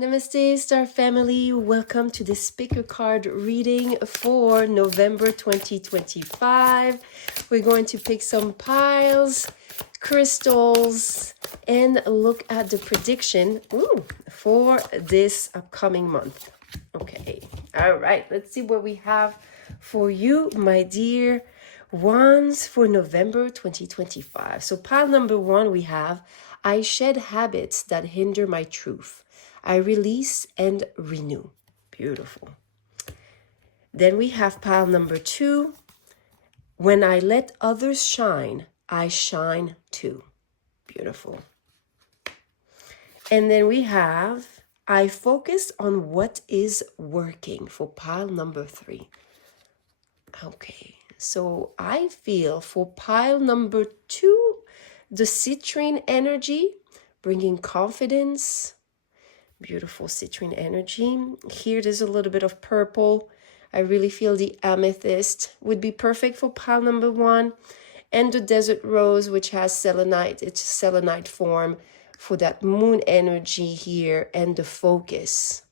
Namaste, Star Family. Welcome to this picker card reading for November 2025. We're going to pick some piles, crystals, and look at the prediction for this upcoming month. Okay. All right. Let's see what we have for you, my dear ones, for November 2025. So pile number 1, we have, I shed habits that hinder my truth. I release and renew. Beautiful. Then we have pile number 2. When I let others shine, I shine too. Beautiful. And then we have, I focus on what is working, for pile number 3. Okay, so I feel for pile number 2, the citrine energy, bringing confidence. Beautiful citrine energy. Here there's a little bit of purple. I really feel the amethyst would be perfect for pile number 1. And the desert rose, which has selenite. It's selenite form for that moon energy here and the focus.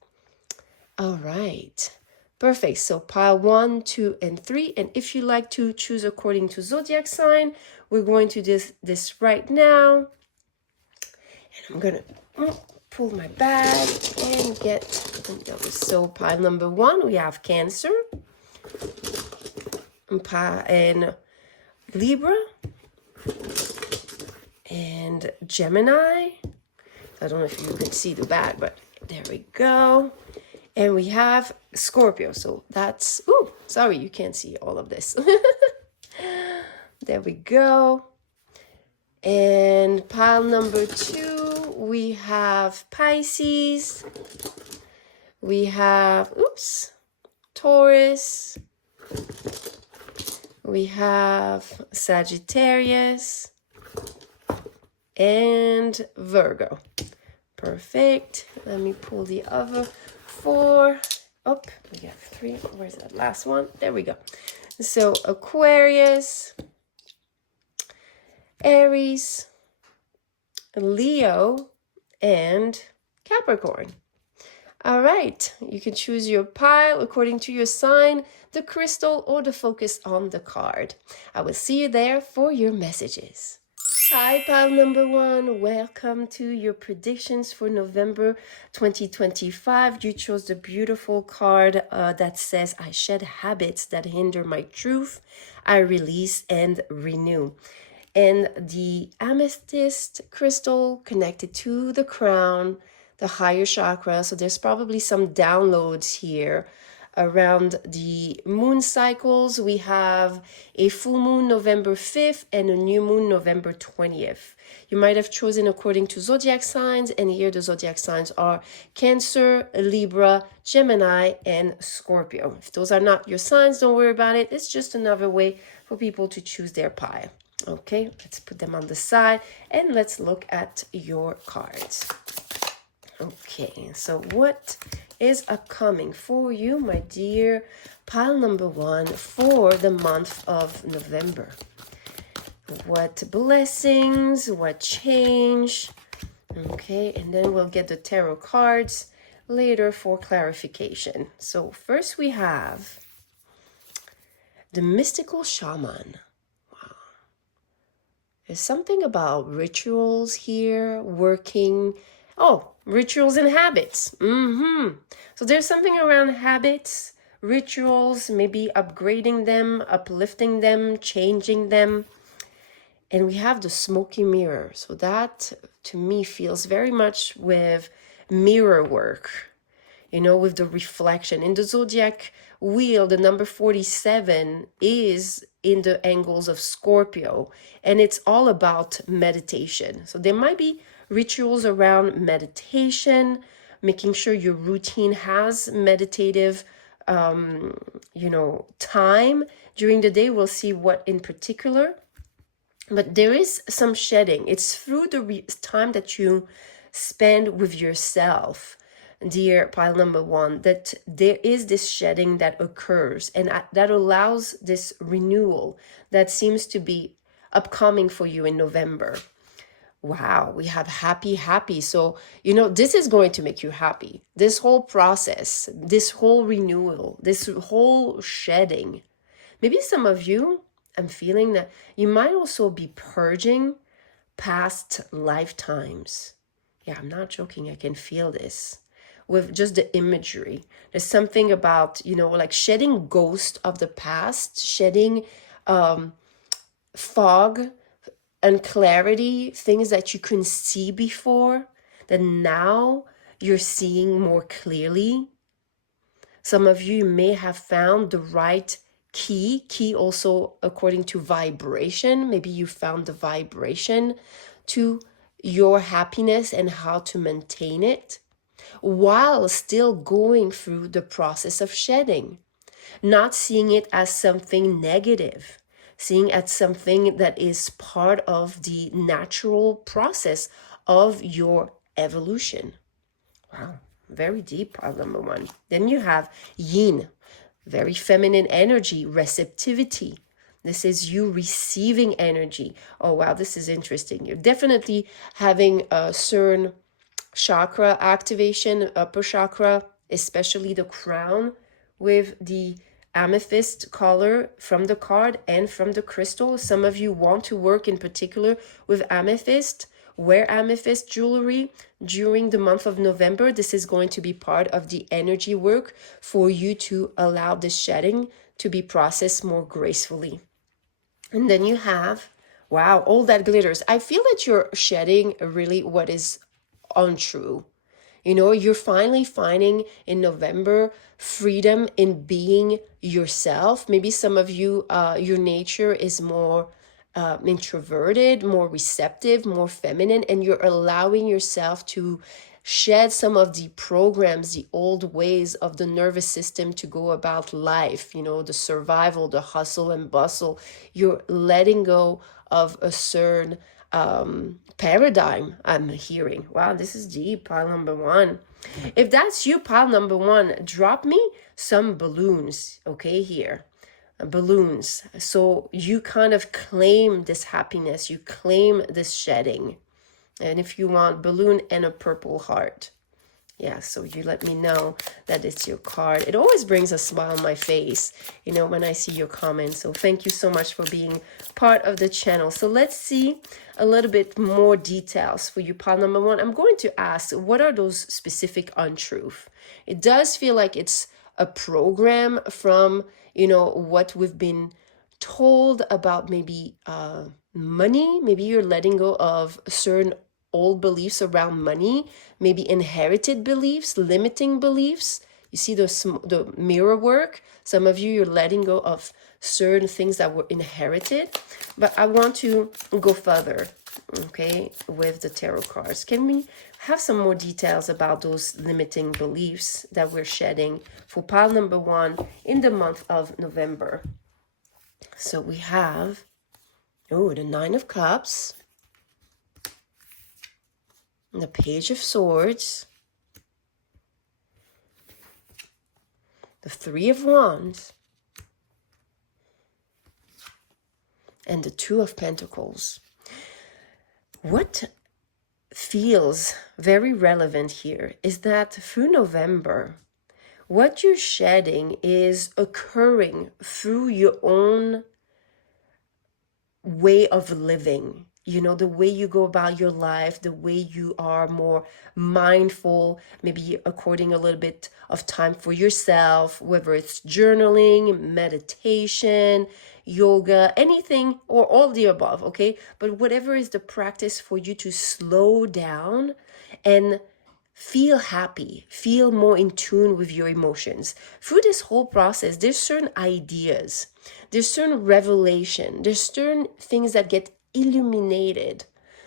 All right. Perfect. So pile 1, 2, and 3. And if you like to choose according to zodiac sign, we're going to do this right now. And I'm going to pull my bag and get those. So pile number 1, we have Cancer and Libra and Gemini. I don't know if you can see the bag, but there we go. And we have Scorpio. So that's, sorry, you can't see all of this. There we go. And pile number 2, we have Pisces. We have, Taurus. We have Sagittarius and Virgo. Perfect. Let me pull the other 4. Oh, we got 3. Where's that last one? There we go. So Aquarius, Aries, Leo, and Capricorn. All right, you can choose your pile according to your sign, the crystal, or the focus on the card. I will see you there for your messages. Hi, pile number 1. Welcome to your predictions for November 2025. You chose the beautiful card that says, I shed habits that hinder my truth. I release and renew. And the amethyst crystal connected to the crown, the higher chakra. So there's probably some downloads here around the moon cycles. We have a full moon November 5th and a new moon November 20th. You might have chosen according to zodiac signs, and here the zodiac signs are Cancer, Libra, Gemini, and Scorpio. If those are not your signs, don't worry about it. It's just another way for people to choose their pile. Okay, let's put them on the side and let's look at your cards. Okay, so what is upcoming for you, my dear pile number 1, for the month of November? What blessings, what change? Okay, and then we'll get the tarot cards later for clarification. So first we have the mystical shaman. Wow. There's something about rituals here, working. Rituals and habits. So there's something around habits, rituals, maybe upgrading them, uplifting them, changing them. And we have the smoky mirror. So that, to me, feels very much with mirror work, with the reflection. In the zodiac wheel, the number 47 is in the angles of Scorpio, and it's all about meditation. So there might be rituals around meditation, making sure your routine has meditative, time during the day. We'll see what in particular. But there is some shedding. It's through the time that you spend with yourself, dear pile number 1, that there is this shedding that occurs, and that allows this renewal that seems to be upcoming for you in November. Wow, we have happy, happy. So, you know, this is going to make you happy. This whole process, this whole renewal, this whole shedding. Maybe some of you, I'm feeling that you might also be purging past lifetimes. Yeah, I'm not joking. I can feel this with just the imagery. There's something about, you know, like shedding ghost of the past, shedding fog and clarity, things that you couldn't see before, that now you're seeing more clearly. Some of you may have found the right key also according to vibration. Maybe you found the vibration to your happiness and how to maintain it while still going through the process of shedding, not seeing it as something negative, seeing it as something that is part of the natural process of your evolution. Wow, very deep, pile number one. Then you have yin, very feminine energy, receptivity. This is you receiving energy. Oh, wow, this is interesting. You're definitely having a certain chakra activation, upper chakra, especially the crown, with the amethyst color from the card and from the crystal. Some of you want to work in particular with amethyst. Wear amethyst jewelry during the month of November. This is going to be part of the energy work for you to allow the shedding to be processed more gracefully. And then you have, wow, all that glitters. I feel that you're shedding really what is untrue. You know, you're finally finding in November freedom in being yourself. Maybe some of you, your nature is more introverted, more receptive, more feminine, and you're allowing yourself to shed some of the programs, the old ways of the nervous system to go about life, you know, the survival, the hustle and bustle. You're letting go of a certain paradigm, I'm hearing. Wow, this is deep, pile number one. If that's you, pile number one, drop me some balloons, okay, here. Balloons. So you kind of claim this happiness, you claim this shedding. And if you want balloon and a purple heart. Yeah, so you let me know that it's your card. It always brings a smile on my face, you know, when I see your comments. So thank you so much for being part of the channel. So let's see a little bit more details for you, pile number one. I'm going to ask, what are those specific untruths? It does feel like it's a program from, you know, what we've been told about maybe money. Maybe you're letting go of certain old beliefs around money, maybe inherited beliefs, limiting beliefs. You see the mirror work. Some of you, you're letting go of certain things that were inherited. But I want to go further, okay, with the tarot cards. Can we have some more details about those limiting beliefs that we're shedding for pile number one in the month of November? So we have, oh, the Nine of Cups, the Page of Swords, the Three of Wands, and the Two of Pentacles. What feels very relevant here is that through November, what you're shedding is occurring through your own way of living. You know, the way you go about your life, the way you are more mindful, maybe according a little bit of time for yourself, whether it's journaling, meditation, yoga, anything, or all the above, okay? But whatever is the practice for you to slow down and feel happy, feel more in tune with your emotions. Through this whole process, there's certain ideas, there's certain revelation, there's certain things that get illuminated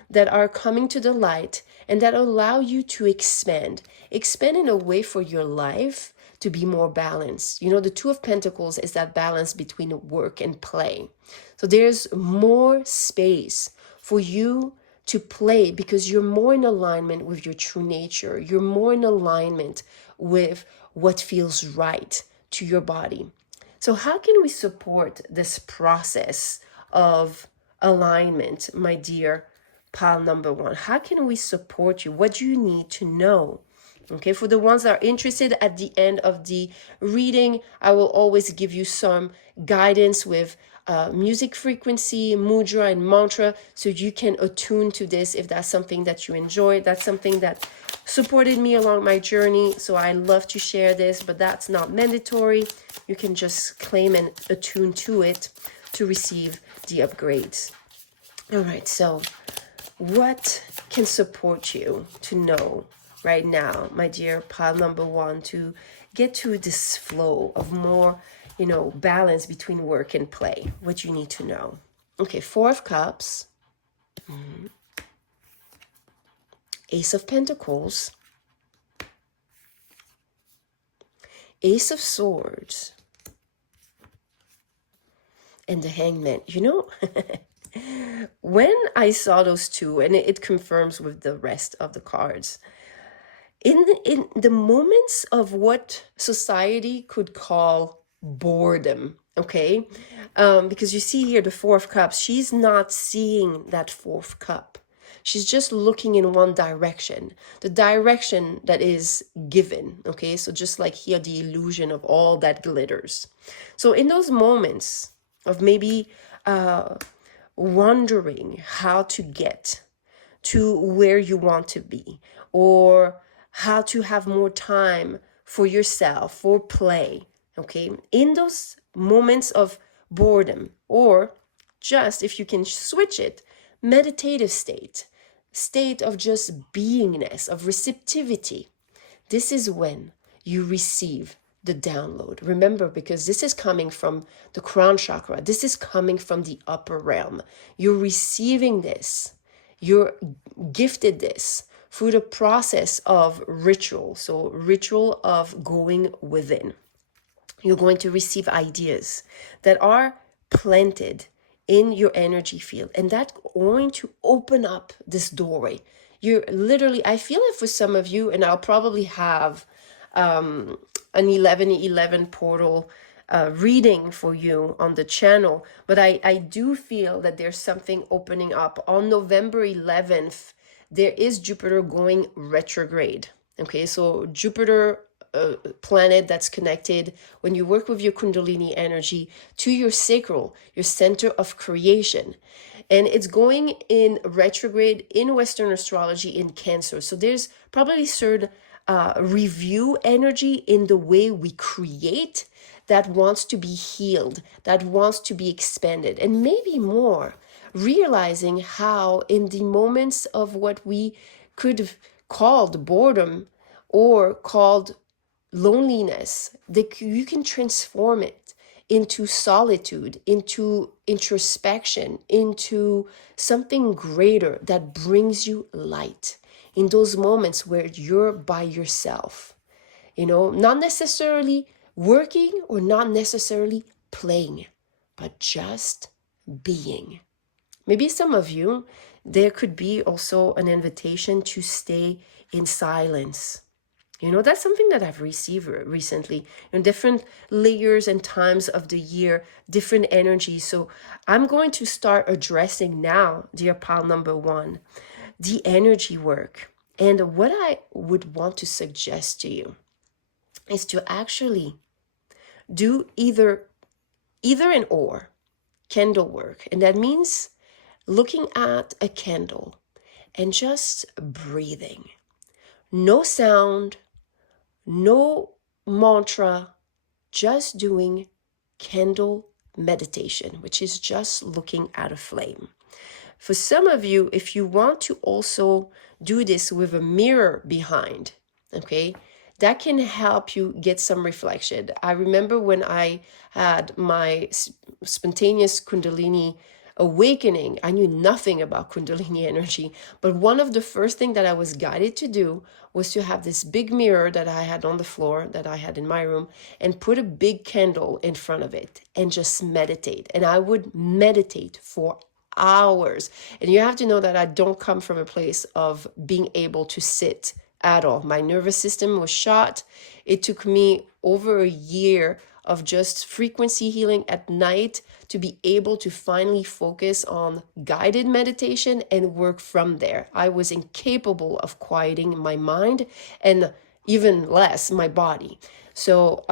that are coming to the light and that allow you to expand in a way for your life to be more balanced. You know, the Two of Pentacles is that balance between work and play. So there's more space for you to play because you're more in alignment with your true nature. You're more in alignment with what feels right to your body. So how can we support this process of alignment, my dear pile number 1. How can we support you? What do you need to know? Okay, for the ones that are interested, at the end of the reading, I will always give you some guidance with music frequency, mudra, and mantra, so you can attune to this if that's something that you enjoy. That's something that supported me along my journey, so I love to share this, but that's not mandatory. You can just claim and attune to it to receive the upgrades. All right, so what can support you to know right now, my dear pile number 1, to get to this flow of more, balance between work and play? What you need to know. Okay, 4 of Cups, Ace of Pentacles, Ace of Swords, and the Hangman. When I saw those two, and it confirms with the rest of the cards, in the moments of what society could call boredom, okay? Because you see here the 4 of Cups, she's not seeing that 4th cup. She's just looking in one direction, the direction that is given, okay? So just like here, the illusion of all that glitters. So in those moments of maybe wondering how to get to where you want to be, or how to have more time for yourself, for play, okay? In those moments of boredom, or just if you can switch it, meditative state of just beingness, of receptivity, this is when you receive the download. Remember, because this is coming from the crown chakra, this is coming from the upper realm. You're receiving this, you're gifted this through the process of ritual. So ritual of going within. You're going to receive ideas that are planted in your energy field, and that's going to open up this doorway. You're literally, I feel it for some of you, and I'll probably have an 11/11 portal reading for you on the channel, but I do feel that there's something opening up. On November 11th, there is Jupiter going retrograde. Okay, so Jupiter, planet that's connected when you work with your Kundalini energy to your sacral, your center of creation. And it's going in retrograde in Western astrology in Cancer. So there's probably certain review energy in the way we create that wants to be healed, that wants to be expanded, and maybe more. Realizing how in the moments of what we could have called boredom or called loneliness, that you can transform it into solitude, into introspection, into something greater that brings you light. In those moments where you're by yourself, not necessarily working or not necessarily playing, but just being. Maybe some of you, there could be also an invitation to stay in silence. That's something that I've received recently in different layers and times of the year, different energies. So I'm going to start addressing now, dear pile number 1, the energy work. And what I would want to suggest to you is to actually do either an or candle work. And that means looking at a candle and just breathing. No sound, no mantra, just doing candle meditation, which is just looking at a flame. For some of you, if you want to also do this with a mirror behind, okay, that can help you get some reflection. I remember when I had my spontaneous Kundalini awakening, I knew nothing about Kundalini energy, but one of the first things that I was guided to do was to have this big mirror that I had on the floor, that I had in my room, and put a big candle in front of it and just meditate. And I would meditate for hours. And you have to know that I don't come from a place of being able to sit at all. My nervous system was shot. It took me over a year of just frequency healing at night to be able to finally focus on guided meditation and work from there. I was incapable of quieting my mind and even less my body. So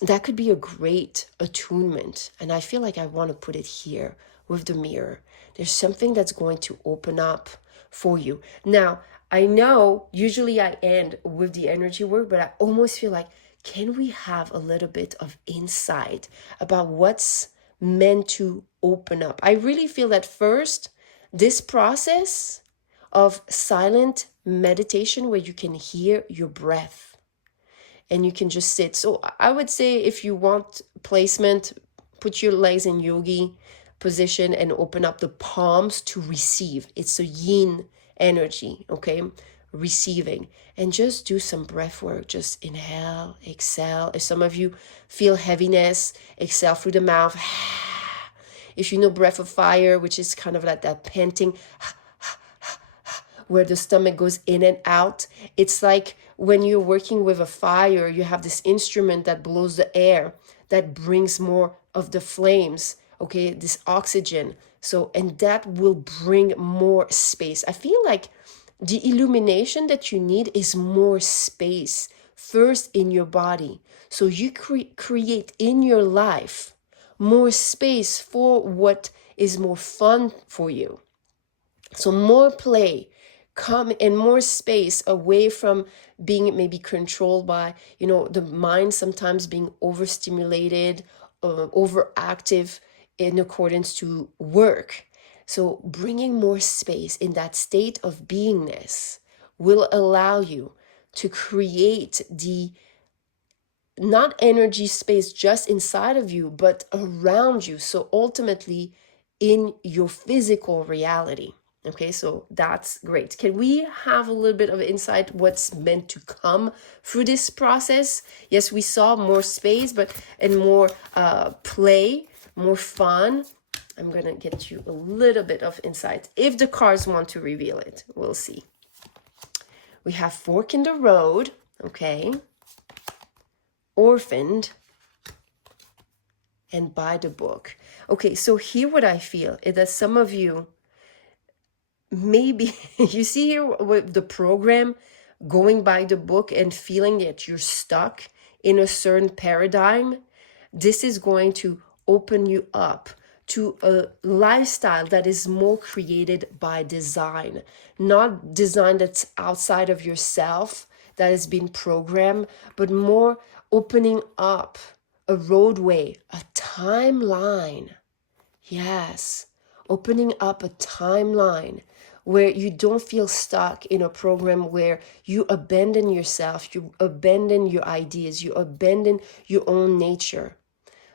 that could be a great attunement. And I feel like I want to put it here with the mirror. There's something that's going to open up for you. Now, I know usually I end with the energy work, but I almost feel like, can we have a little bit of insight about what's meant to open up? I really feel that first, this process of silent meditation where you can hear your breath and you can just sit. So I would say if you want placement, put your legs in yogi position and open up the palms to receive. It's a yin energy, okay? Receiving. And just do some breath work. Just inhale, exhale. If some of you feel heaviness, exhale through the mouth. If you know breath of fire, which is kind of like that panting, where the stomach goes in and out. It's like when you're working with a fire, you have this instrument that blows the air, that brings more of the flames, okay, this oxygen. So, and that will bring more space. I feel like the illumination that you need is more space first in your body. So you create in your life more space for what is more fun for you. So more play, come and more space away from being maybe controlled by, the mind sometimes being overstimulated, overactive in accordance to work. So bringing more space in that state of beingness will allow you to create the not energy space just inside of you, but around you. So ultimately in your physical reality. Okay, so that's great. Can we have a little bit of insight what's meant to come through this process? Yes, we saw more space, and more play, more fun. I'm going to get you a little bit of insight. If the cards want to reveal it, we'll see. We have fork in the road, okay? Orphaned, and by the book. Okay, so here what I feel is that some of you, maybe you see here with the program going by the book and feeling that you're stuck in a certain paradigm. This is going to open you up to a lifestyle that is more created by design, not design that's outside of yourself, that has been programmed, but more opening up a roadway, a timeline. Yes, opening up a timeline where you don't feel stuck in a program where you abandon yourself, you abandon your ideas, you abandon your own nature,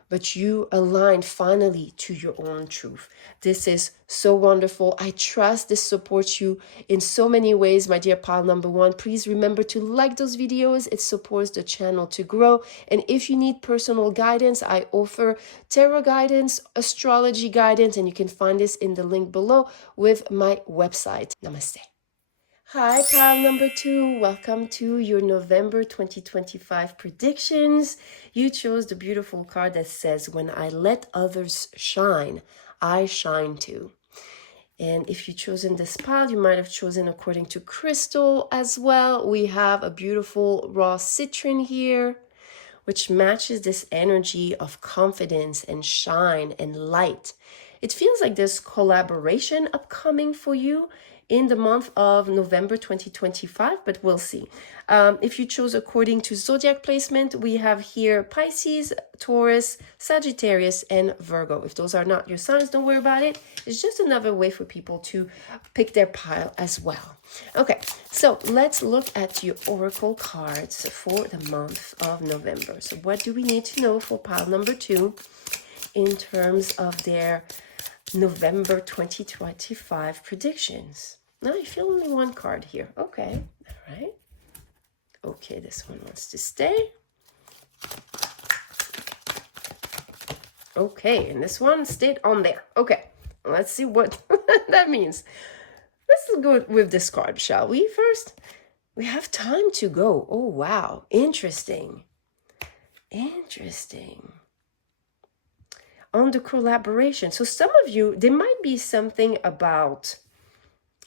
but you align finally to your own truth. This is so wonderful. I trust this supports you in so many ways, my dear pile number one. Please remember to like those videos. It supports the channel to grow. And if you need personal guidance, I offer tarot guidance, astrology guidance, and you can find this in the link below with my website. Namaste. Hi, pile number two. Welcome to your November 2025 predictions. You chose the beautiful card that says, when I let others shine, I shine too. And if you've chosen this pile, you might have chosen according to crystal as well. We have a beautiful raw citrine here, which matches this energy of confidence and shine and light. It feels like there's collaboration upcoming for you in the month of November 2025, but we'll see. If you chose according to zodiac placement, we have here Pisces, Taurus, Sagittarius, and Virgo. If those are not your signs, don't worry about it. It's just another way for people to pick their pile as well. Okay, so let's look at your oracle cards for the month of November. So what do we need to know for pile number two in terms of their November 2025 predictions? Now I feel only one card here. Okay, all right. Okay, this one wants to stay. Okay, and this one stayed on there. Okay, let's see what that means. Let's go with this card, shall we? First, we have time to go. Oh, wow, interesting. Interesting. On the collaboration. So some of you, there might be something about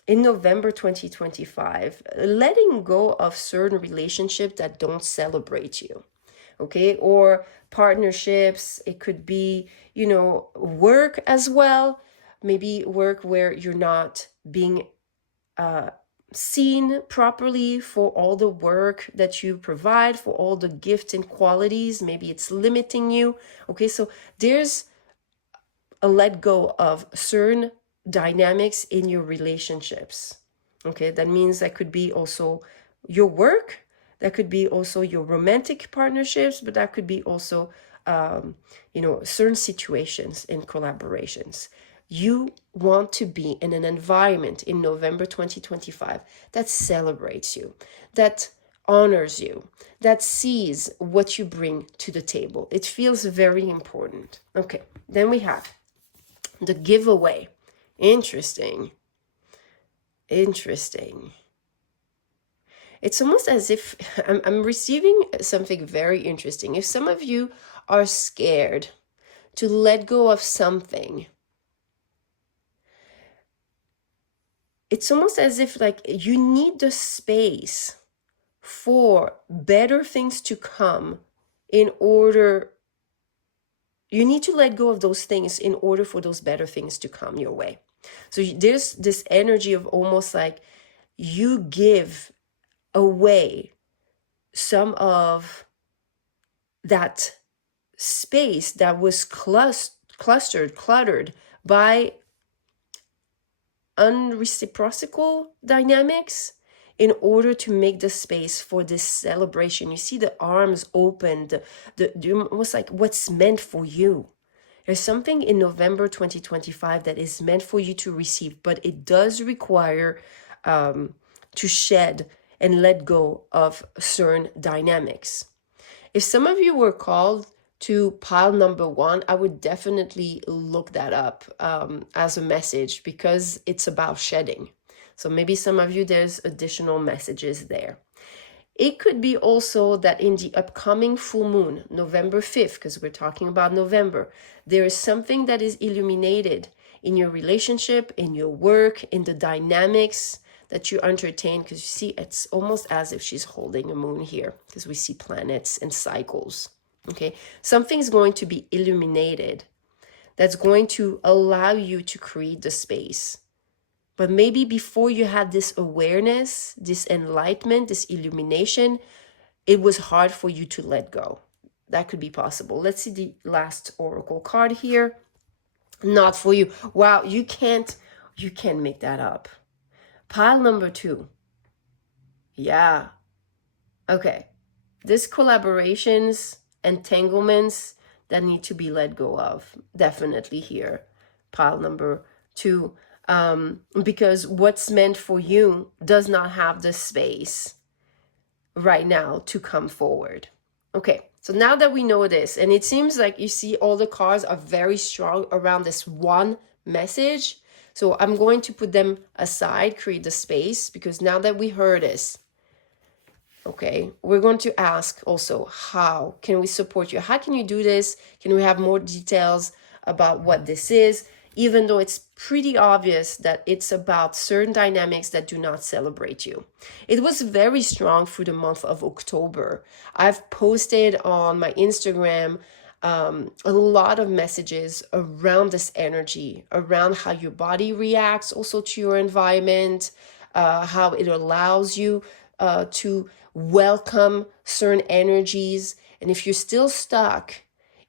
in November 2025, letting go of certain relationships that don't celebrate you. Okay, or partnerships. It could be, you know, work as well. Maybe work where you're not being seen properly for all the work that you provide, for all the gifts and qualities. Maybe it's limiting you. Okay, so there's a let go of certain dynamics in your relationships. Okay, that means that could be also your work, that could be also your romantic partnerships, but that could be also, you know, certain situations in collaborations. You want to be in an environment in November 2025 that celebrates you, that honors you, that sees what you bring to the table. It feels very important. Okay, then we have the giveaway. Interesting. Interesting. It's almost as if I'm receiving something very interesting. If some of you are scared to let go of something, it's almost as if like you need the space for better things to come in order. You need to let go of those things in order for those better things to come your way. So there's this energy of almost like you give away some of that space that was cluttered by unreciprocal dynamics in order to make the space for this celebration. You see the arms open, the almost like what's meant for you. There's something in November 2025 that is meant for you to receive, but it does require to shed and let go of certain dynamics. If some of you were called to pile number 1, I would definitely look that up as a message, because it's about shedding. So maybe some of you, there's additional messages there. It could be also that in the upcoming full moon, November 5th, because we're talking about November, there is something that is illuminated in your relationship, in your work, in the dynamics that you entertain. Because you see, it's almost as if she's holding a moon here, because we see planets and cycles. Okay, something's going to be illuminated that's going to allow you to create the space. But maybe before you had this awareness, this enlightenment, this illumination, it was hard for you to let go. That could be possible. Let's see the last oracle card here. Not for you. Wow, you can't make that up. Pile number 2. Yeah. Okay. This collaborations, entanglements that need to be let go of. Definitely here. Pile number 2. Because what's meant for you does not have the space right now to come forward. Okay, so now that we know this, and it seems like you see all the cards are very strong around this one message. So I'm going to put them aside, create the space, because now that we heard this, okay, we're going to ask also, how can we support you? How can you do this? Can we have more details about what this is? Even though it's pretty obvious that it's about certain dynamics that do not celebrate you. It was very strong through the month of October. I've posted on my Instagram a lot of messages around this energy, around how your body reacts also to your environment, how it allows you to welcome certain energies. And if you're still stuck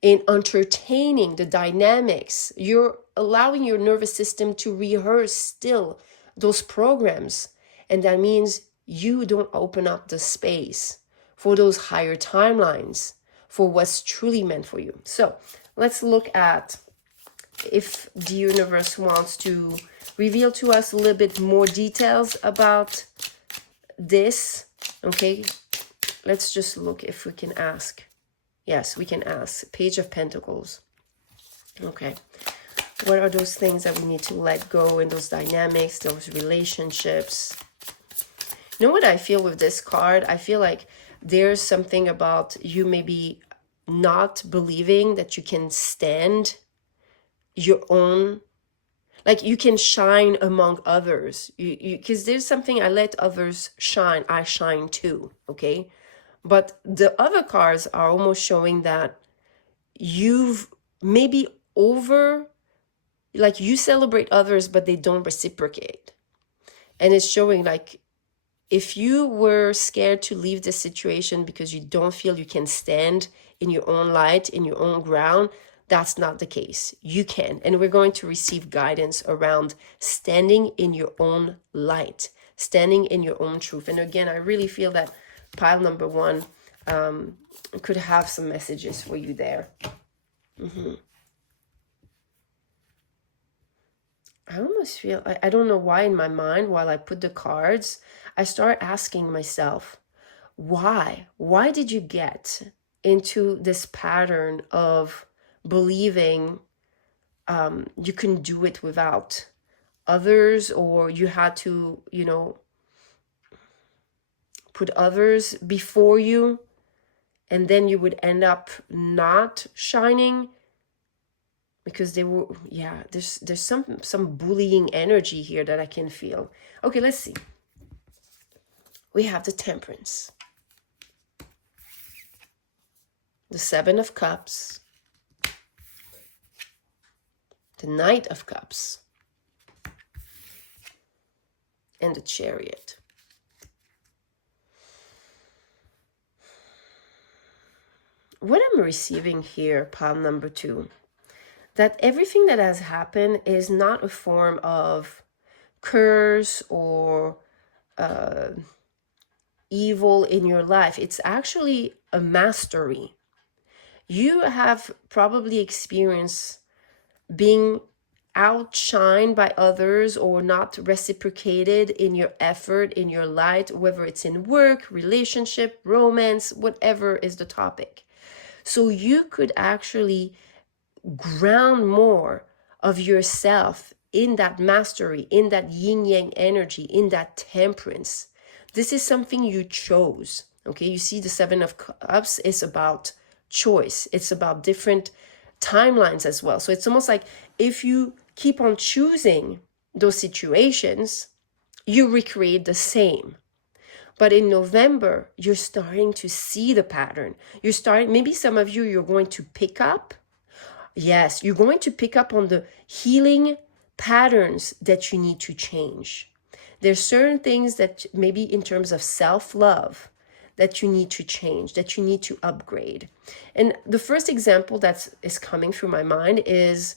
in entertaining the dynamics, you're allowing your nervous system to rehearse still those programs. And that means you don't open up the space for those higher timelines, for what's truly meant for you. So let's look at if the universe wants to reveal to us a little bit more details about this. Okay, let's just look if we can ask. Yes, we can ask. Page of Pentacles. Okay. What are those things that we need to let go in those dynamics, those relationships? You know what I feel with this card? I feel like there's something about you maybe not believing that you can stand your own, like you can shine among others. Because there's something, I let others shine, I shine too, okay? But the other cards are almost showing that you've maybe like you celebrate others, but they don't reciprocate. And it's showing like, if you were scared to leave the situation because you don't feel you can stand in your own light, in your own ground, that's not the case. You can. And we're going to receive guidance around standing in your own light, standing in your own truth. And again, I really feel that pile number 1 could have some messages for you there. I almost feel, I don't know why in my mind, while I put the cards, I start asking myself, why? Why did you get into this pattern of believing you can do it without others, or you had to, you know, put others before you, and then you would end up not shining? Because they were, yeah, there's some bullying energy here that I can feel. Okay, let's see. We have the Temperance, the 7 of Cups, the Knight of Cups, and the Chariot. What I'm receiving here, pile number 2, that everything that has happened is not a form of curse or evil in your life. It's actually a mastery. You have probably experienced being outshined by others or not reciprocated in your effort, in your light, whether it's in work, relationship, romance, whatever is the topic. So you could actually ground more of yourself in that mastery, in that yin-yang energy, in that temperance. This is something you chose, okay? You see the 7 of Cups is about choice. It's about different timelines as well. So it's almost like if you keep on choosing those situations, you recreate the same. But in November, you're starting to see the pattern. You're starting, maybe some of you, you're going to pick up. Yes, you're going to pick up on the healing patterns that you need to change. There's certain things that maybe in terms of self-love that you need to change, that you need to upgrade. And the first example that is coming through my mind is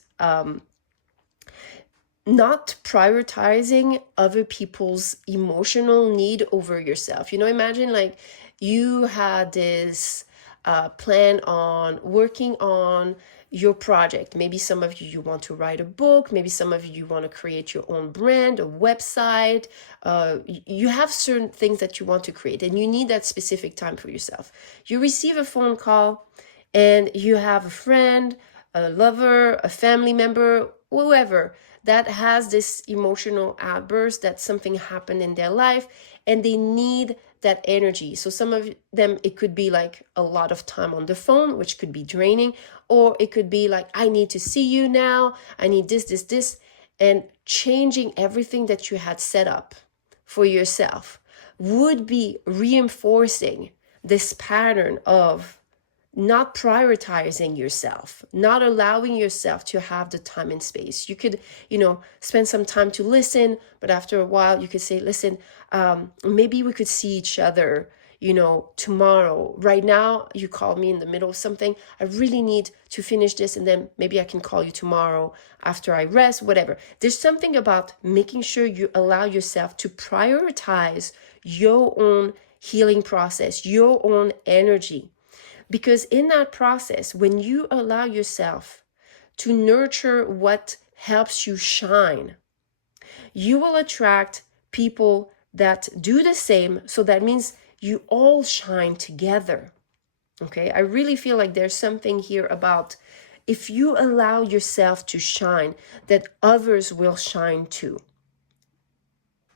not prioritizing other people's emotional need over yourself. You know, imagine like you had this plan on working on your project. Maybe some of you want to write a book. Maybe some of you want to create your own brand, a website. You have certain things that you want to create and you need that specific time for yourself. You receive a phone call and you have a friend, a lover, a family member, whoever that has this emotional outburst, that something happened in their life and they need that energy. So some of them, it could be like a lot of time on the phone, which could be draining, or it could be like, I need to see you now. I need this, and changing everything that you had set up for yourself would be reinforcing this pattern of not prioritizing yourself, not allowing yourself to have the time and space. You could, spend some time to listen, but after a while you could say, listen, maybe we could see each other, tomorrow. Right now, you called me in the middle of something. I really need to finish this, and then maybe I can call you tomorrow after I rest, whatever. There's something about making sure you allow yourself to prioritize your own healing process, your own energy. Because in that process, when you allow yourself to nurture what helps you shine, you will attract people that do the same. So that means you all shine together. Okay, I really feel like there's something here about if you allow yourself to shine, that others will shine too.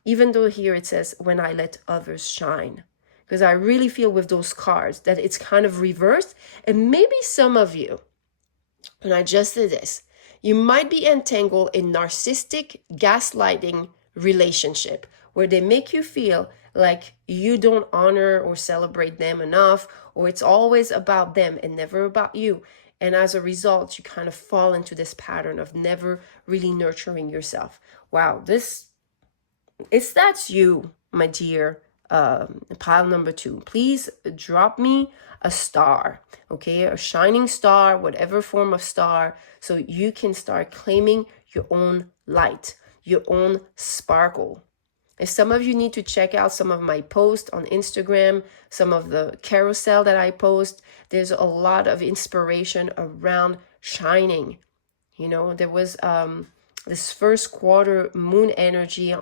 Even though here it says, when I let others shine. because I really feel with those cards that it's kind of reversed. And maybe some of you, and I just did this, you might be entangled in narcissistic gaslighting relationship where they make you feel like you don't honor or celebrate them enough, or it's always about them and never about you. And as a result, you kind of fall into this pattern of never really nurturing yourself. Wow, that's you, my dear pile number 2. Please drop me a star, okay? A shining star, whatever form of star, so you can start claiming your own light, your own sparkle. If some of you need to check out some of my posts on Instagram, some of the carousel that I post, there's a lot of inspiration around shining. You know, there was this first quarter moon energy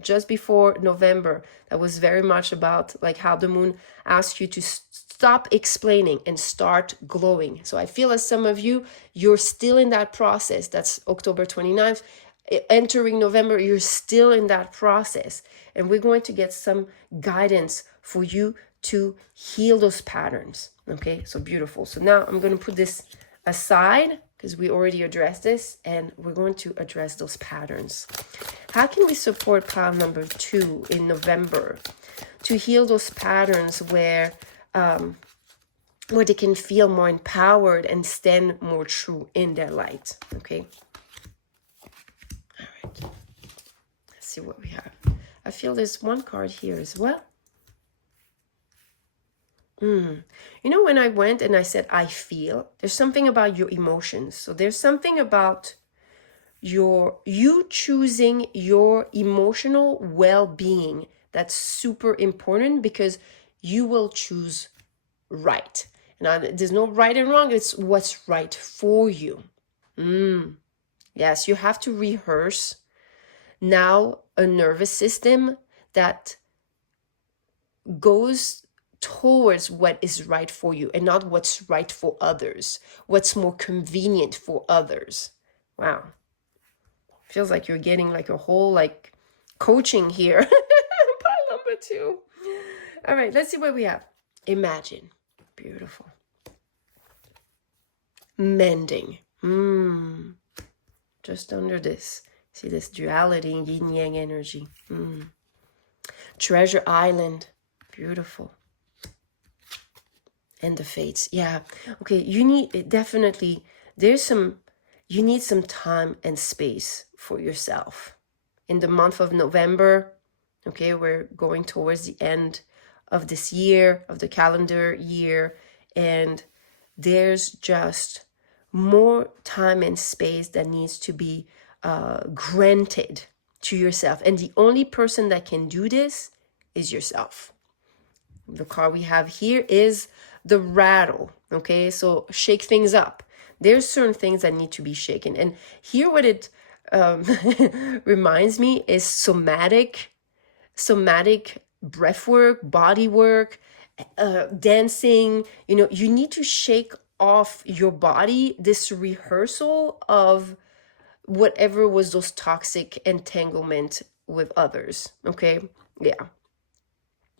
just before November that was very much about like how the moon asks you to stop explaining and start glowing. So I feel as some of you, you're still in that process. That's October 29th. Entering November, you're still in that process. And we're going to get some guidance for you to heal those patterns. Okay, so beautiful. So now I'm going to put this aside because we already addressed this, and we're going to address those patterns. How can we support pile number 2 in November to heal those patterns where they can feel more empowered and stand more true in their light? Okay. All right. Let's see what we have. I feel there's one card here as well. You know, when I went and I said, I feel, there's something about your emotions. So there's something about you choosing your emotional well-being that's super important, because you will choose right. Now, there's no right and wrong. It's what's right for you. Yes, you have to rehearse now a nervous system that goes towards what is right for you and not what's right for others, what's more convenient for others. Wow. Feels like you're getting like a whole like coaching here. Pile number 2. All right, let's see what we have. Imagine. Beautiful. Mending. Just under this. See this duality in yin yang energy. Treasure Island. Beautiful. And the fates. Yeah. Okay, you need definitely, you need some time and space for yourself. In the month of November, okay, we're going towards the end of this year, of the calendar year, and there's just more time and space that needs to be granted to yourself. And the only person that can do this is yourself. The card we have here is the rattle. Okay, so shake things up. There's certain things that need to be shaken. And here what it reminds me is somatic breathwork, bodywork, dancing. You know, you need to shake off your body this rehearsal of whatever was those toxic entanglement with others. Okay, yeah.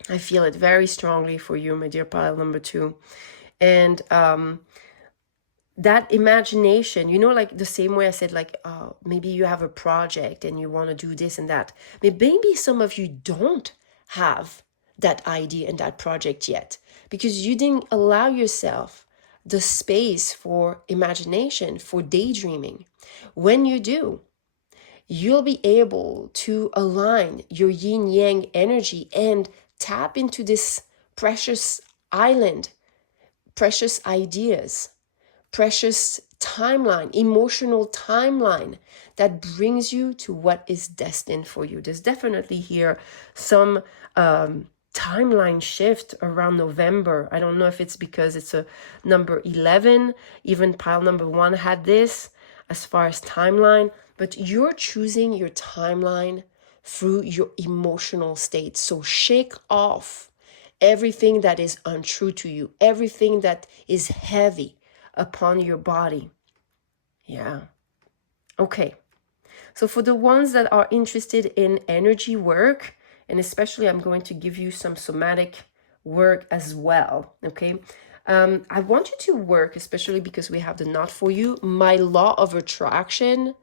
I feel it very strongly for you, my dear pile number 2. And that imagination, you know, like the same way I said, like, maybe you have a project and you want to do this and that. Maybe some of you don't have that idea and that project yet because you didn't allow yourself the space for imagination, for daydreaming. When you do, you'll be able to align your yin yang energy and tap into this precious island, precious ideas, precious timeline, emotional timeline that brings you to what is destined for you. There's definitely here some timeline shift around November. I don't know if it's because it's a number 11. Even pile number 1 had this as far as timeline, but you're choosing your timeline through your emotional state. So shake off everything that is untrue to you, everything that is heavy upon your body. Yeah. Okay. So for the ones that are interested in energy work, and especially I'm going to give you some somatic work as well, okay? I want you to work, especially because we have the Not For You, my law of attraction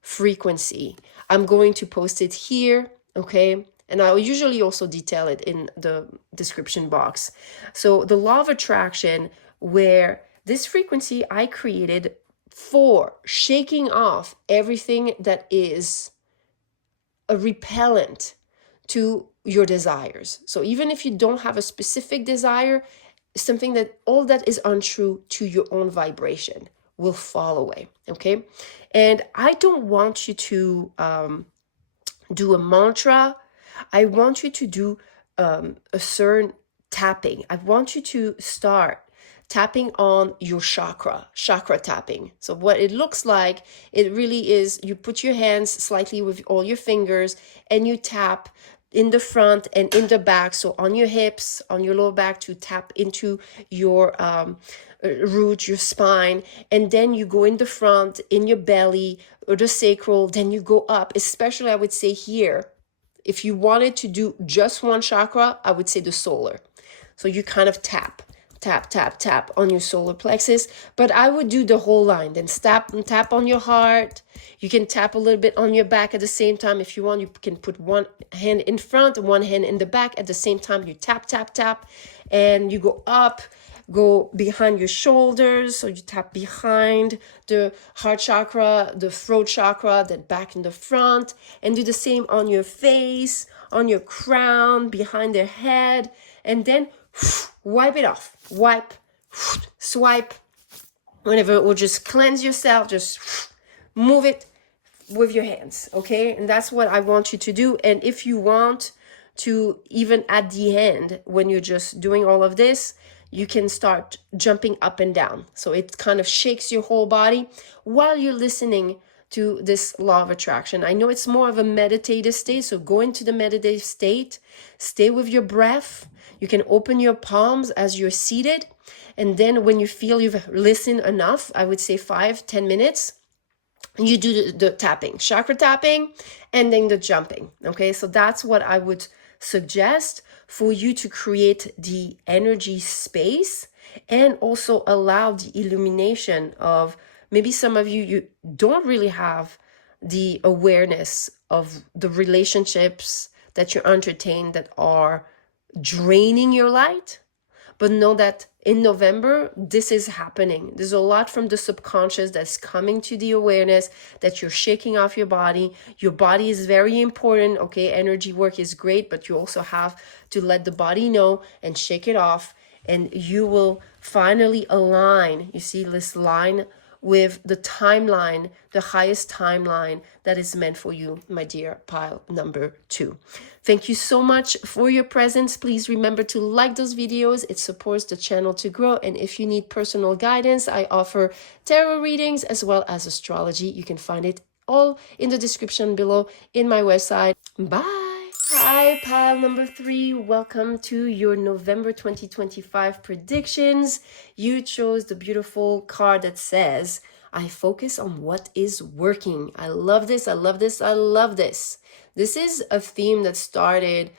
frequency. I'm going to post it here, okay? And I'll usually also detail it in the description box. So the law of attraction, where this frequency I created for shaking off everything that is a repellent to your desires. So even if you don't have a specific desire, something that all that is untrue to your own vibration will fall away, okay? And I don't want you to do a mantra. I want you to do a certain tapping. I want you to start tapping on your chakra tapping. So what it looks like, it really is, you put your hands slightly with all your fingers and you tap in the front and in the back. So on your hips, on your lower back, to tap into your root, your spine, and then you go in the front, in your belly or the sacral, then you go up, especially I would say here. If you wanted to do just one chakra, I would say the solar. So you kind of tap on your solar plexus, but I would do the whole line. Then tap on your heart. You can tap a little bit on your back at the same time. If you want, you can put one hand in front, one hand in the back. At the same time, you tap, and you go up, go behind your shoulders. So you tap behind the heart chakra, the throat chakra, then back in the front, and do the same on your face, on your crown, behind their head, and then wipe it off. Wipe, swipe, whatever, or just cleanse yourself, just move it with your hands, okay? And that's what I want you to do. And if you want to, even at the end, when you're just doing all of this, you can start jumping up and down. So it kind of shakes your whole body while you're listening to this law of attraction. I know it's more of a meditative state, so go into the meditative state, stay with your breath. You can open your palms as you're seated. And then when you feel you've listened enough, I would say 5-10 minutes, you do the tapping, chakra tapping, and then the jumping. Okay, so that's what I would suggest for you to create the energy space and also allow the illumination of, maybe some of you don't really have the awareness of the relationships that you entertain that are draining your light. But know that in November, this is happening. There's a lot from the subconscious that's coming to the awareness that you're shaking off your body. Your body is very important, okay? Energy work is great, but you also have to let the body know and shake it off. And you will finally align, you see this line, with the timeline, the highest timeline that is meant for you, my dear pile number 2. Thank you so much for your presence. Please remember to like those videos. It supports the channel to grow. And if you need personal guidance, I offer tarot readings as well as astrology. You can find it all in the description below in my website. Bye. Hi, pile number 3. Welcome to your November 2025 predictions. You chose the beautiful card that says, I focus on what is working. I love this. I love this. I love this. This is a theme that started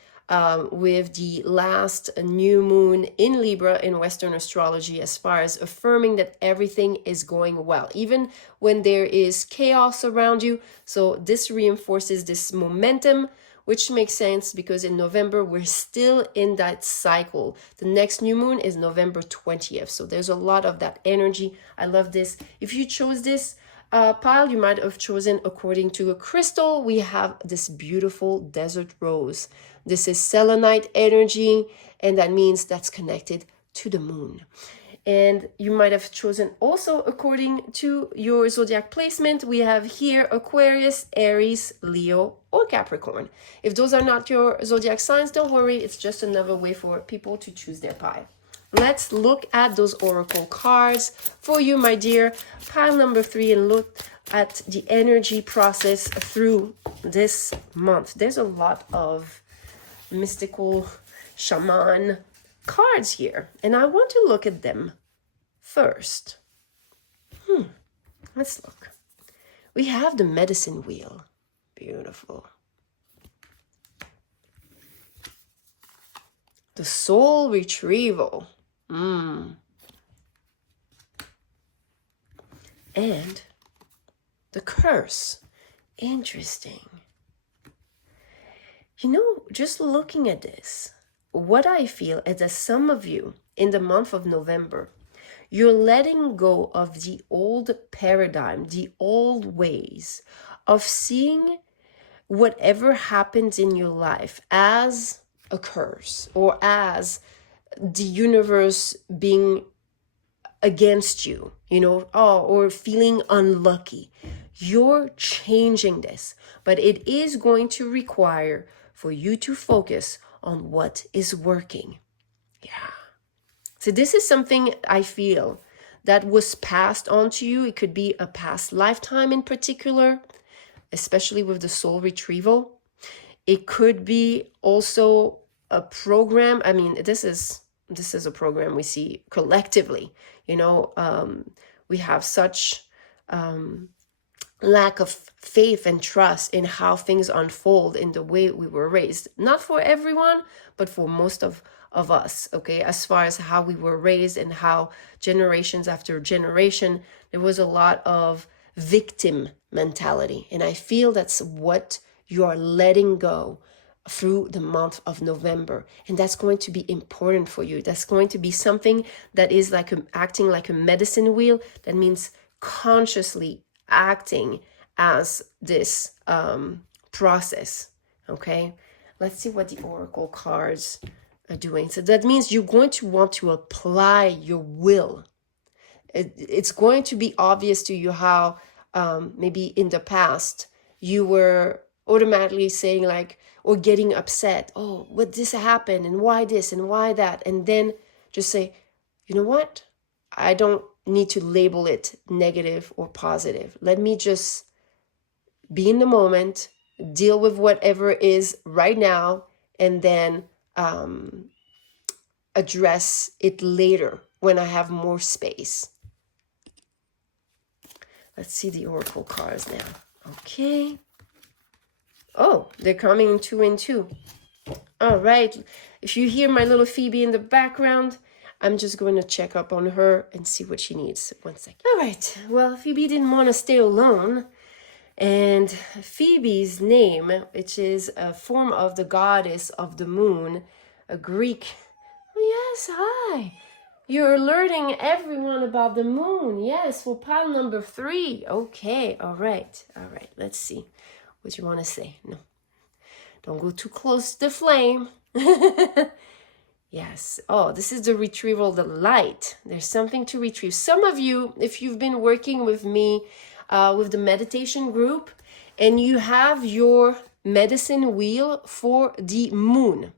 with the last new moon in Libra in Western astrology, as far as affirming that everything is going well, even when there is chaos around you. So this reinforces this momentum, which makes sense because in November, we're still in that cycle. The next new moon is November 20th. So there's a lot of that energy. I love this. If you chose this pile, you might have chosen according to a crystal. We have this beautiful desert rose. This is selenite energy, and that means that's connected to the moon. And you might have chosen also according to your zodiac placement. We have here Aquarius, Aries, Leo, or Capricorn. If those are not your zodiac signs, don't worry. It's just another way for people to choose their pile. Let's look at those oracle cards for you, my dear. Pile number 3, and look at the energy process through this month. There's a lot of mystical shaman cards here, and I want to look at them first. Let's look. We have the medicine wheel. Beautiful. the soul retrieval. And the curse. Interesting. You know, just looking at this, what I feel is that some of you in the month of November, you're letting go of the old paradigm, the old ways of seeing whatever happens in your life as a curse or as the universe being against you, you know, or feeling unlucky. You're changing this, but it is going to require for you to focus on what is working. Yeah. So this is something I feel that was passed on to you. It could be a past lifetime in particular, especially with the soul retrieval. It could be also a program. I mean, this is a program we see collectively. You know, we have such lack of faith and trust in how things unfold in the way we were raised. Not for everyone, but for most of us, okay? As far as how we were raised and how generations after generation, there was a lot of victim mentality. And I feel that's what you are letting go through the month of November. And that's going to be important for you. That's going to be something that is like acting like a medicine wheel. That means consciously acting as this process. Okay, let's see what the oracle cards are doing. So that means you're going to want to apply your will. It's going to be obvious to you how maybe in the past you were automatically saying like, or getting upset, oh, what this happened and why this and why that, and then just say, you know what, I don't need to label it negative or positive. Let me just be in the moment, deal with whatever is right now, and then address it later when I have more space. Let's see the oracle cards now. Okay. Oh, they're coming in 2 and 2. All right. If you hear my little Phoebe in the background, I'm just going to check up on her and see what she needs. 1 second. All right. Well, Phoebe didn't want to stay alone. And Phoebe's name, which is a form of the goddess of the moon, a Greek. Oh, yes, hi. You're alerting everyone about the moon. Yes, for pile number 3. Okay, all right. All right, let's see what you want to say. No, don't go too close to the flame. Yes. Oh, this is the retrieval of the light. There's something to retrieve. Some of you, if you've been working with me with the meditation group, and you have your medicine wheel for the moon,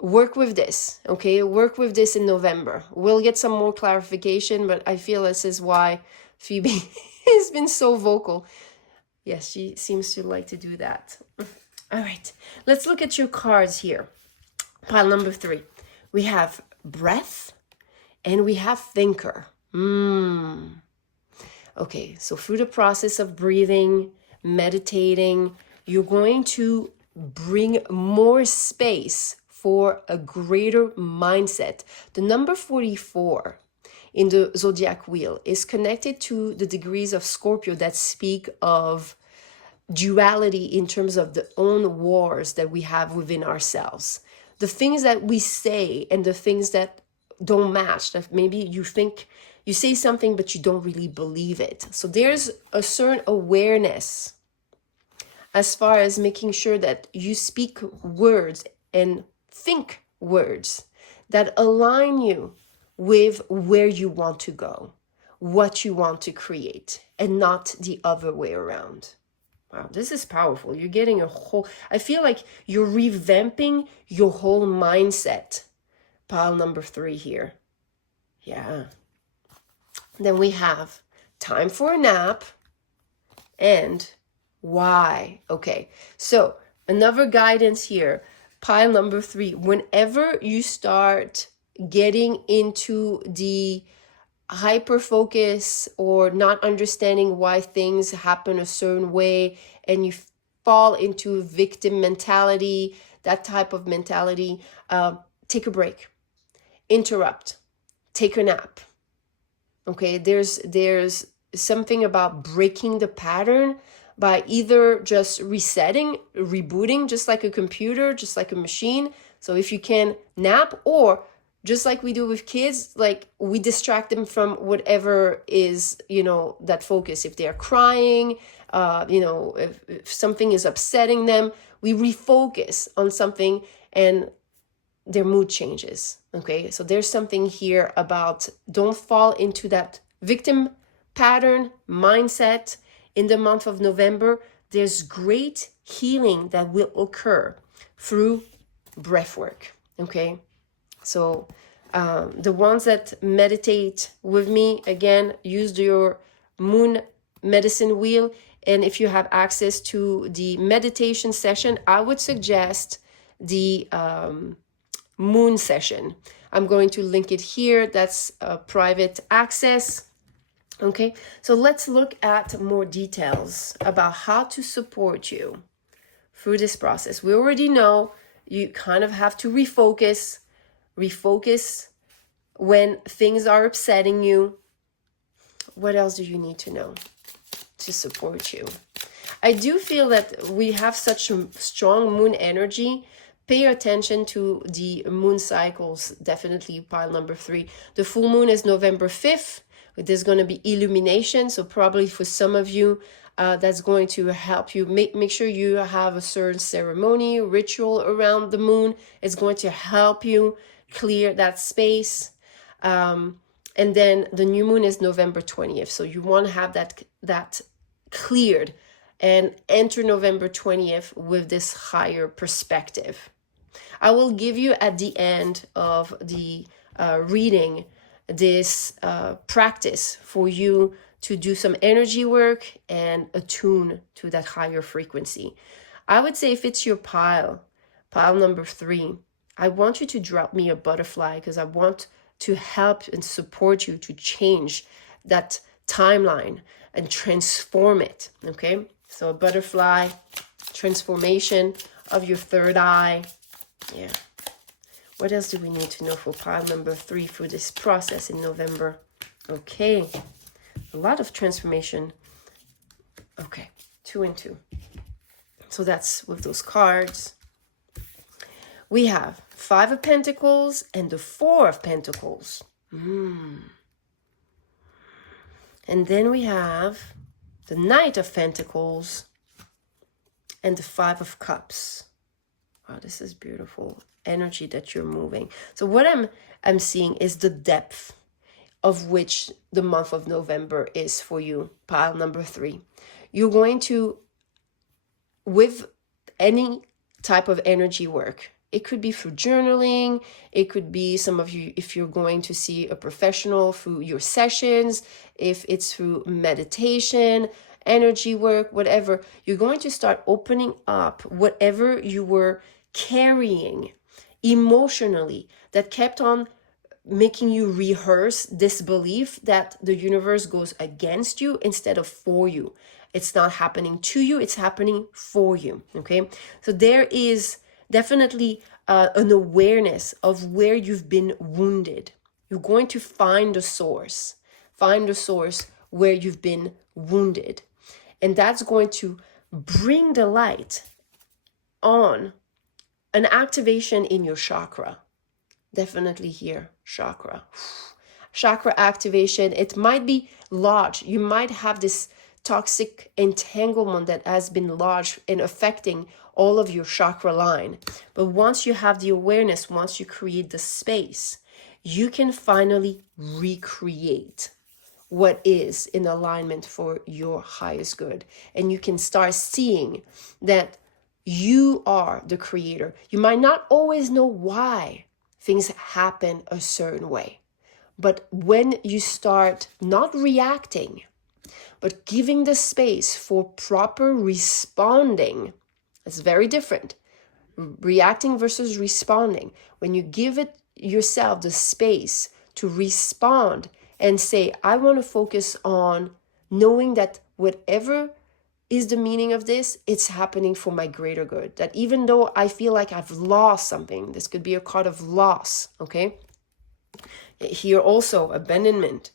work with this, okay? Work with this in November. We'll get some more clarification, but I feel this is why Phoebe has been so vocal. Yes, she seems to like to do that. All right, let's look at your cards here. Pile number 3. We have breath and we have thinker. Okay, so through the process of breathing, meditating, you're going to bring more space for a greater mindset. The number 44 in the Zodiac wheel is connected to the degrees of Scorpio that speak of duality in terms of the own wars that we have within ourselves. The things that we say and the things that don't match, that maybe you think you say something but you don't really believe it. So there's a certain awareness as far as making sure that you speak words and think words that align you with where you want to go, what you want to create, and not the other way around. Wow, this is powerful. You're getting a whole, I feel like you're revamping your whole mindset. Pile number 3 here. Yeah. Then we have time for a nap and why. Okay, so another guidance here. Pile number 3. Whenever you start getting into the hyper focus or not understanding why things happen a certain way and you fall into victim mentality, that type of mentality, take a break, interrupt, take a nap. Okay, there's something about breaking the pattern by either just resetting, rebooting, just like a computer, just like a machine. So if you can nap, or just like we do with kids, like we distract them from whatever is, that focus. If they're crying, if something is upsetting them, we refocus on something and their mood changes. Okay, so there's something here about don't fall into that victim pattern mindset. In the month of November, there's great healing that will occur through breathwork. Okay, so the ones that meditate with me, again, use your moon medicine wheel. And if you have access to the meditation session, I would suggest the moon session. I'm going to link it here. That's private access. Okay, so let's look at more details about how to support you through this process. We already know you kind of have to refocus when things are upsetting you. What else do you need to know to support you? I do feel that we have such a strong moon energy. Pay attention to the moon cycles, definitely pile number 3. The full moon is November 5th. There's going to be illumination. So probably for some of you, that's going to help you. Make sure you have a certain ceremony, ritual around the moon. It's going to help you clear that space. And then the new moon is November 20th. So you want to have that cleared and enter November 20th with this higher perspective. I will give you at the end of the reading this practice for you to do some energy work and attune to that higher frequency. I would say if it's your pile number 3, I want you to drop me a butterfly, because I want to help and support you to change that timeline and transform it. Okay, so a butterfly, transformation of your third eye. Yeah. What else do we need to know for pile number 3 for this process in November? Okay, a lot of transformation. Okay, 2 and 2. So that's with those cards. We have 5 of Pentacles and the 4 of Pentacles. And then we have the Knight of Pentacles and the 5 of Cups. Wow, this is beautiful energy that you're moving. So what I'm seeing is the depth of which the month of November is for you, pile number 3. You're going to, with any type of energy work, it could be through journaling, it could be some of you, if you're going to see a professional through your sessions, if it's through meditation, energy work, whatever, you're going to start opening up whatever you were carrying emotionally that kept on making you rehearse this belief that the universe goes against you instead of for you. It's not happening to you, it's happening for you. Okay, so there is definitely an awareness of where you've been wounded. You're going to find the source where you've been wounded, and that's going to bring the light on an activation in your chakra. Definitely here, chakra activation. It might be large. You might have this toxic entanglement that has been large and affecting all of your chakra line. But once you have the awareness, once you create the space, you can finally recreate what is in alignment for your highest good. And you can start seeing that you are the creator. You might not always know why things happen a certain way, but when you start not reacting, but giving the space for proper responding, it's very different. Reacting versus responding. When you give it yourself the space to respond and say, I want to focus on knowing that whatever is the meaning of this? It's happening for my greater good. That even though I feel like I've lost something, this could be a card of loss, okay? Here also, abandonment.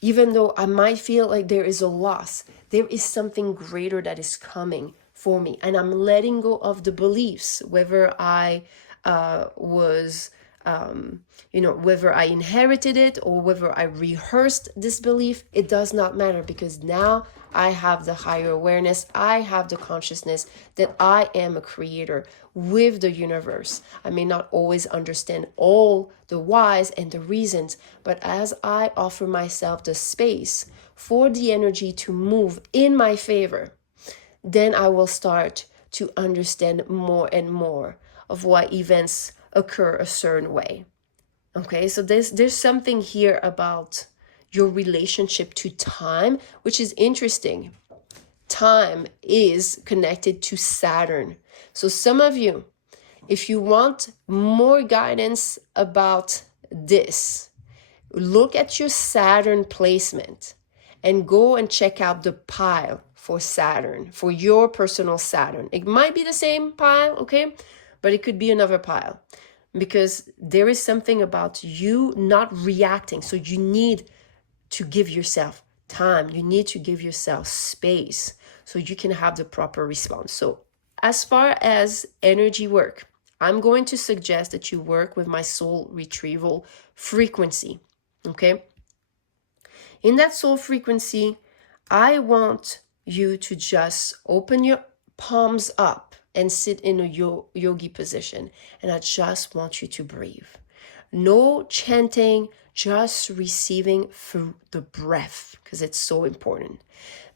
Even though I might feel like there is a loss, there is something greater that is coming for me. And I'm letting go of the beliefs, whether I whether I inherited it or whether I rehearsed this belief, it does not matter, because now I have the higher awareness. I have the consciousness that I am a creator with the universe. I may not always understand all the whys and the reasons, but as I offer myself the space for the energy to move in my favor, then I will start to understand more and more of why events occur a certain way. Okay, so there's something here about your relationship to time, which is interesting. Time is connected to Saturn. So some of you, if you want more guidance about this, look at your Saturn placement and go and check out the pile for Saturn, for your personal Saturn. It might be the same pile, okay? But it could be another pile, because there is something about you not reacting. So you need to give yourself time. You need to give yourself space so you can have the proper response. So as far as energy work, I'm going to suggest that you work with my soul retrieval frequency, okay? In that soul frequency, I want you to just open your palms up and sit in a yogi position. And I just want you to breathe. No chanting, just receiving through the breath, because it's so important.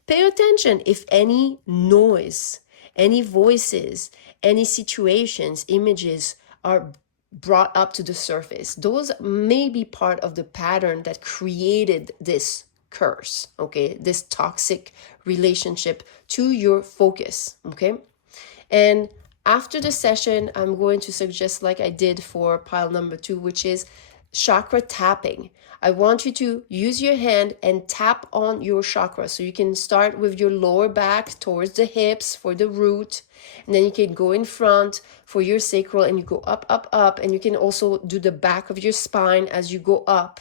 Pay attention if any noise, any voices, any situations, images are brought up to the surface. Those may be part of the pattern that created this curse, okay? This toxic relationship to your focus, okay? And after the session, I'm going to suggest, like I did for pile number 2, which is chakra tapping. I want you to use your hand and tap on your chakra. So you can start with your lower back towards the hips for the root. And then you can go in front for your sacral and you go up, up, up. And you can also do the back of your spine as you go up.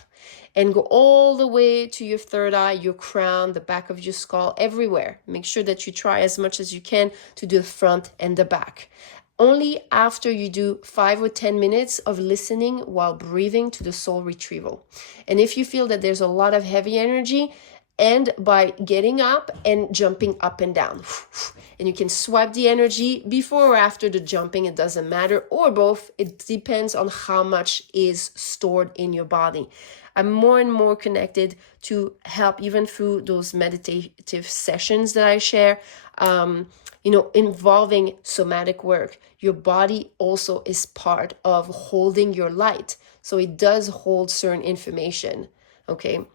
And go all the way to your third eye, your crown, the back of your skull, everywhere. Make sure that you try as much as you can to do the front and the back. Only after you do 5 or 10 minutes of listening while breathing to the soul retrieval. And if you feel that there's a lot of heavy energy, end by getting up and jumping up and down. And you can swipe the energy before or after the jumping, it doesn't matter, or both. It depends on how much is stored in your body. I'm more and more connected to help, even through those meditative sessions that I share, involving somatic work. Your body also is part of holding your light. So it does hold certain information, okay?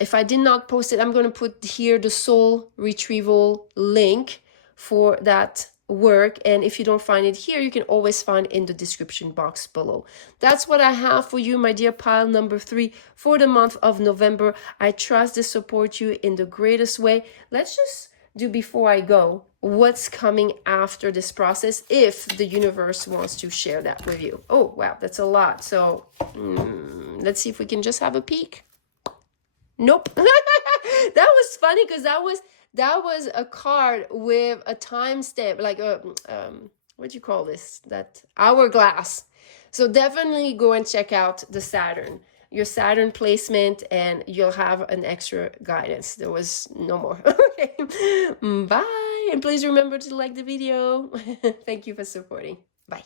If I did not post it, I'm going to put here the soul retrieval link for that work, and if you don't find it here, you can always find in the description box below. That's what I have for you, my dear pile number 3 for the month of November. I trust to support you in the greatest way. Let's just do, before I go, what's coming after this process, if the universe wants to share that with you. Oh wow, that's a lot. So let's see if we can just have a peek. Nope. That was funny, because that was a card with a timestamp, like a what do you call this? That hourglass. So definitely go and check out the Saturn, your Saturn placement, and you'll have an extra guidance. There was no more. Okay. Bye. And please remember to like the video. Thank you for supporting. Bye.